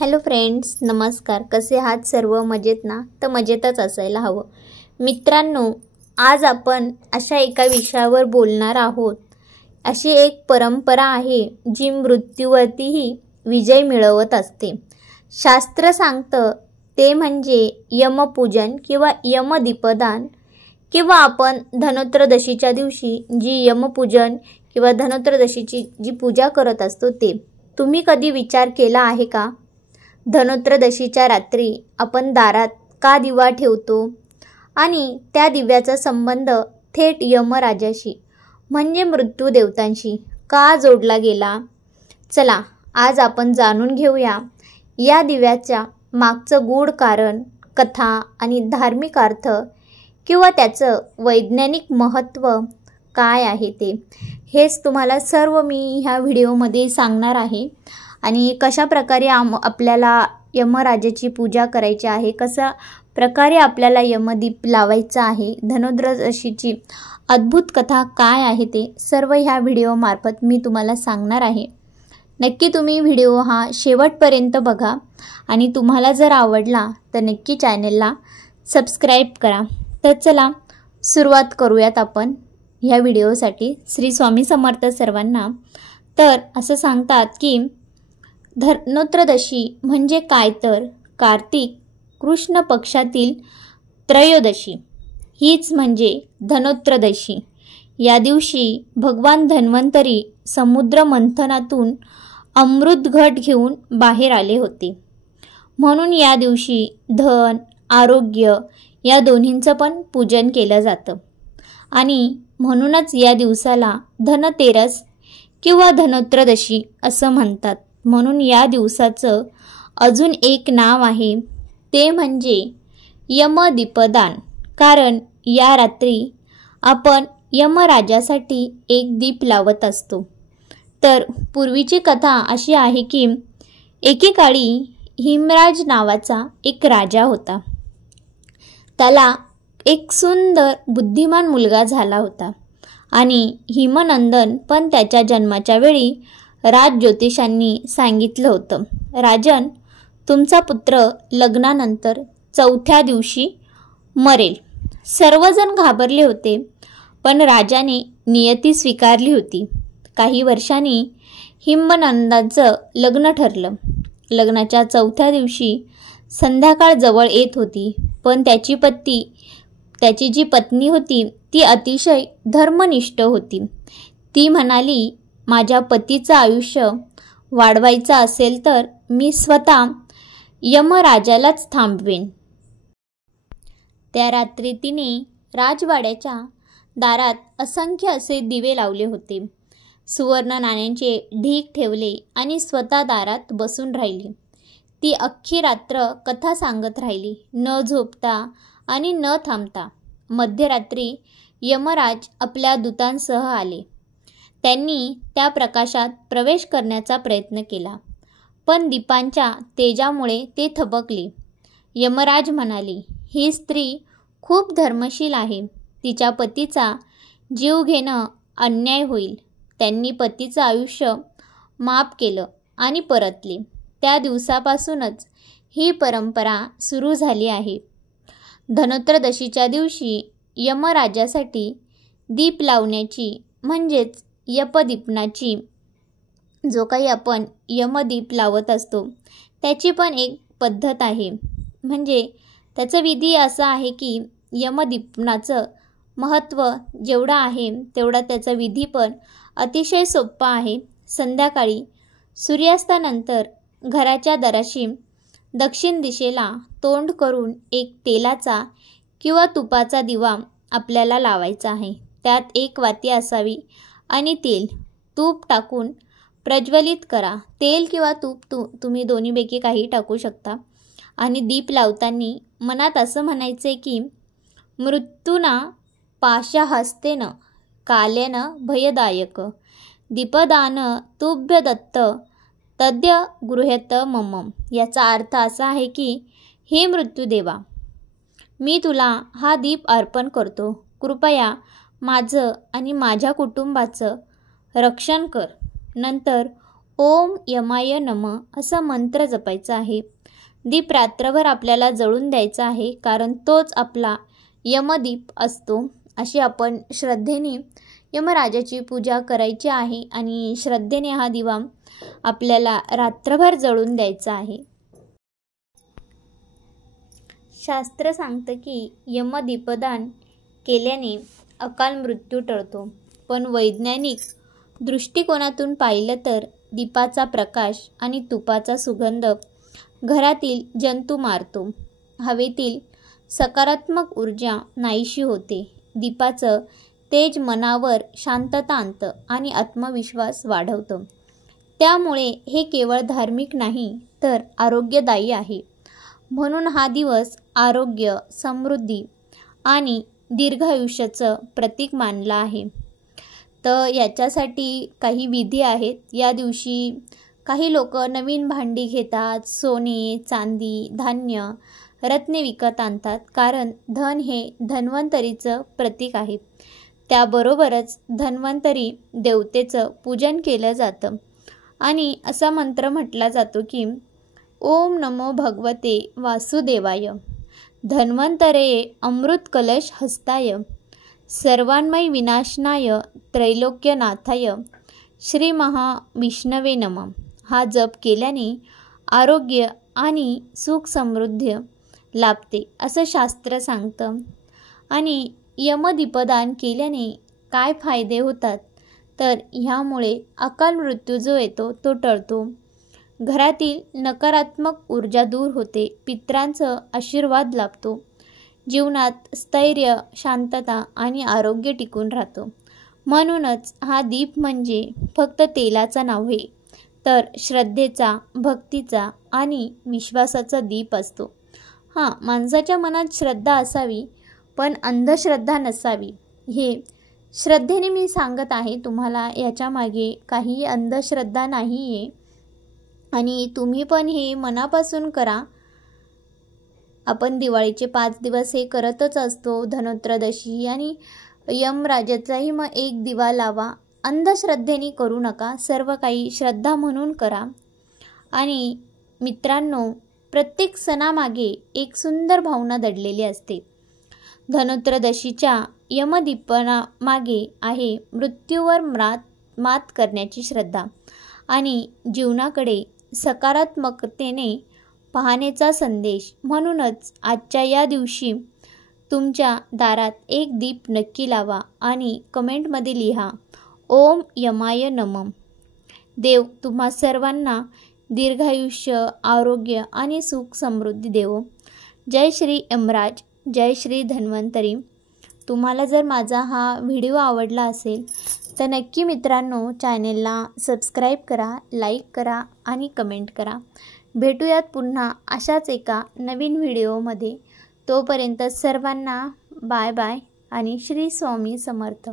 Hello friends, नमस्कार. कसे आहात सर्व? मजेत ना? तर मजेतच असायला हवं. मित्रांनो, आज आपण अशा एका विषयावर बोलणार आहोत. अशी एक परंपरा आहे जी मृत्यूवरतीही विजय मिळवत असते. शास्त्र सांगतं ते म्हणजे यमपूजन किंवा यमदीपदान, किंवा आपण धनोत्रयोदशीच्या दिवशी जी यमपूजन किंवा धनोत्रयोदशीची जी पूजा करत असतो ते. तुम्ही कधी विचार केला आहे का? धनोत्रयोदशीच्या रात्री आपण दारात का दिवा ठेवतो आणि त्या दिव्याचा संबंध थेट यमराजाशी म्हणजे मृत्यूदेवतांशी का जोडला गेला? चला, आज आपण जाणून घेऊया या दिव्याच्या मागचं गूढ कारण, कथा आणि धार्मिक अर्थ किंवा त्याचं वैज्ञानिक महत्त्व काय आहे ते. हेच तुम्हाला सर्व मी ह्या व्हिडिओमध्ये सांगणार आहे. आणि कशा प्रकारे आपल्याला यमराजाची पूजा करायची आहे, कशा प्रकारे आपल्याला यमदीप लावायचा आहे, धनोत्रयोदशीची अद्भुत कथा काय आहे ते सर्व ह्या व्हिडिओमार्फत मी तुम्हाला सांगणार आहे. नक्की तुम्ही व्हिडिओ हा शेवटपर्यंत बघा आणि तुम्हाला जर आवडला तर नक्की चॅनलला सबस्क्राईब करा. तर चला सुरुवात करूयात आपण ह्या व्हिडिओसाठी. श्री स्वामी समर्थ सर्वांना. तर असं सांगतात की धनोत्रयोदशी म्हणजे काय, तर कार्तिक कृष्ण पक्षातील त्रयोदशी हीच म्हणजे धनोत्रयोदशी. या दिवशी भगवान धन्वंतरी समुद्र मंथनातून अमृत घट घेऊन बाहेर आले होते. म्हणून या दिवशी धन, आरोग्य या दोन्हींचं पण पूजन केलं जातं आणि म्हणूनच या दिवसाला धनतेरस किंवा धनोत्रयोदशी असं म्हणतात. म्हणून या दिवसाचं अजून एक नाव आहे ते म्हणजे यमदीपदान. कारण या रात्री आपण यमराजासाठी एक दीप लावत असतो. तर पूर्वीची कथा अशी आहे की एकेकाळी हिमराज नावाचा एक राजा होता. त्याला एक सुंदर बुद्धिमान मुलगा झाला होता आणि हिमनंदन पण त्याच्या जन्माच्या वेळी राजज्योतिषांनी सांगितलं होतं, राजन, तुमचा पुत्र लग्नानंतर 4थ्या दिवशी मरेल. सर्वजण घाबरले होते, पण राजाने नियती स्वीकारली होती. काही वर्षांनी हिमनंदाचं लग्न ठरलं. लग्नाच्या 4थ्या दिवशी संध्याकाळ जवळ येत होती, पण त्याची जी पत्नी होती ती अतिशय धर्मनिष्ठ होती. ती म्हणाली, माझ्या पतीचं आयुष्य वाढवायचं असेल तर मी स्वतः यमराजालाच थांबवेन. त्या रात्री तिने राजवाड्याच्या दारात असंख्य असे दिवे लावले होते. सुवर्ण नाण्यांचे ढीग ठेवले आणि स्वतः दारात बसून राहिली. ती अख्खी रात्र कथा सांगत राहिली, न झोपता आणि न थांबता. मध्यरात्री यमराज आपल्या दूतांसह आले. त्यांनी त्या प्रकाशात प्रवेश करण्याचा प्रयत्न केला, पण दीपांच्या तेजामुळे ते थबकले. यमराज म्हणाले, ही स्त्री खूप धर्मशील आहे. तिच्या पतीचा जीव घेणं अन्याय होईल. त्यांनी पतीचं आयुष्य माफ केलं आणि परतले. त्या दिवसापासूनच ही परंपरा सुरू झाली आहे. धनोत्रयोदशीच्या दिवशी यमराजासाठी दीप लावण्याची म्हणजेच यपदीपनाची, जो काही आपण यमदीप लावत असतो त्याची पण एक पद्धत आहे. म्हणजे त्याचं विधी असं आहे की यमदीपनाचं महत्त्व जेवढं आहे तेवढा त्याचा विधी पण अतिशय सोपा आहे. संध्याकाळी सूर्यास्तानंतर घराच्या दाराशी दक्षिण दिशेला तोंड करून एक तेलाचा किंवा तुपाचा दिवा आपल्याला लावायचा आहे. त्यात एक वाती असावी आणि तूप टाकून प्रज्वलित करा. तेल किंवा तूप तुम्ही दोन्हीपैकी काही टाकू शकता. आणि दीप लावताना मनात असं म्हणायचे की मृत्यूना पाशहस्तेन कालेन भयदायक दीपदान तुभ्य दत्त तद्य गृह्यत मम. याचा अर्थ असा आहे की हे मृत्यूदेवा, मी तुला हा दीप अर्पण करतो. कृपया माझं आणि माझ्या कुटुंबाचं रक्षण कर. नंतर ओम यमाय नमः असा मंत्र जपायचा आहे. दीप रात्रभर आपल्याला जळून द्यायचा आहे, कारण तोच आपला यमदीप असतो. अशी आपण श्रद्धेने यमराजाची पूजा करायची आहे आणि श्रद्धेने हा दिवा आपल्याला रात्रभर जळून द्यायचा आहे. शास्त्र सांगतं की यमदीपदान केल्याने अकाल मृत्यू टळतो. पण वैज्ञानिक दृष्टिकोनातून पाहिलं तर दीपाचा प्रकाश आणि तुपाचा सुगंध घरातील जंतू मारतो. हवेतील सकारात्मक ऊर्जा नाहीशी होते. दीपाचं तेज मनावर शांतता आणतं आणि आत्मविश्वास वाढवतं. त्यामुळे हे केवळ धार्मिक नाही तर आरोग्यदायी आहे. म्हणून हा दिवस आरोग्य, समृद्धी आणि दीर्घायुष्याचं प्रतीक मानला आहे. तर याच्यासाठी काही विधी आहेत. या दिवशी काही लोक नवीन भांडी घेतात, सोने, चांदी, धान्य, रत्ने विकत आणतात, कारण धन हे धन्वंतरीचं प्रतीक आहे. त्याबरोबरच धन्वंतरी देवतेचं पूजन केलं जातं आणि असा मंत्र म्हटला जातो की ओम नमो भगवते वासुदेवाय, धन्वंतरे अमृत कलश हस्ताय, सर्वान्मय विनाशनाय त्रैलोक्यनाथाय, श्री महाविष्णवे नमः. हा जप केल्याने आरोग्य आणि सुख समृद्धी लाभते असं शास्त्र सांगतं. आणि यमदीपदान केल्याने काय फायदे होतात, तर ह्यामुळे अकाल मृत्यू जो येतो तो टळतो. घरातील नकारात्मक ऊर्जा दूर होते. पितरांचा आशीर्वाद लाभतो. जीवनात स्थैर्य, शांतता आणि आरोग्य टिकून राहतो. म्हणूनच हा दीप म्हणजे फक्त तेलाचा नव्हे, तर श्रद्धेचा, भक्तीचा आणि विश्वासाचा दीप असतो. माणसाच्या मनात श्रद्धा असावी, पण अंधश्रद्धा नसावी. हे श्रद्धेने मी सांगत आहे तुम्हाला. याच्यामागे काही अंधश्रद्धा नाही आहे आणि तुम्ही पण हे मनापासून करा. आपण दिवाळीचे 5 दिवस हे करतच असतो. धनोत्रयोदशी आणि यमराजाचाही मग एक दिवा लावा. अंधश्रद्धेने करू नका, सर्व काही श्रद्धा म्हणून करा. आणि मित्रांनो, प्रत्येक सणामागे एक सुंदर भावना दडलेली असते. धनोत्रयोदशीच्या यमदीपनामागे आहे मृत्यूवर मात करण्याची श्रद्धा आणि जीवनाकडे सकारात्मकतेने पाहण्याचा संदेश. म्हणूनच आजच्या या दिवशी तुमच्या दारात एक दीप नक्की लावा आणि कमेंटमध्ये लिहा ओम यमाय नमः. देव तुम्हा सर्वांना दीर्घायुष्य, आरोग्य आणि सुख समृद्धी देवो. जय श्री यमराज, जय श्री धन्वंतरी. तुम्हाला जर माझा हा व्हिडिओ आवडला असेल तर नक्की मित्रांनो चॅनेलला सबस्क्राईब करा, लाईक करा आणि कमेंट करा. भेटूयात पुन्हा अशाच एका नवीन व्हिडिओमध्ये. तोपर्यंत सर्वांना बाय बाय आणि श्री स्वामी समर्थ.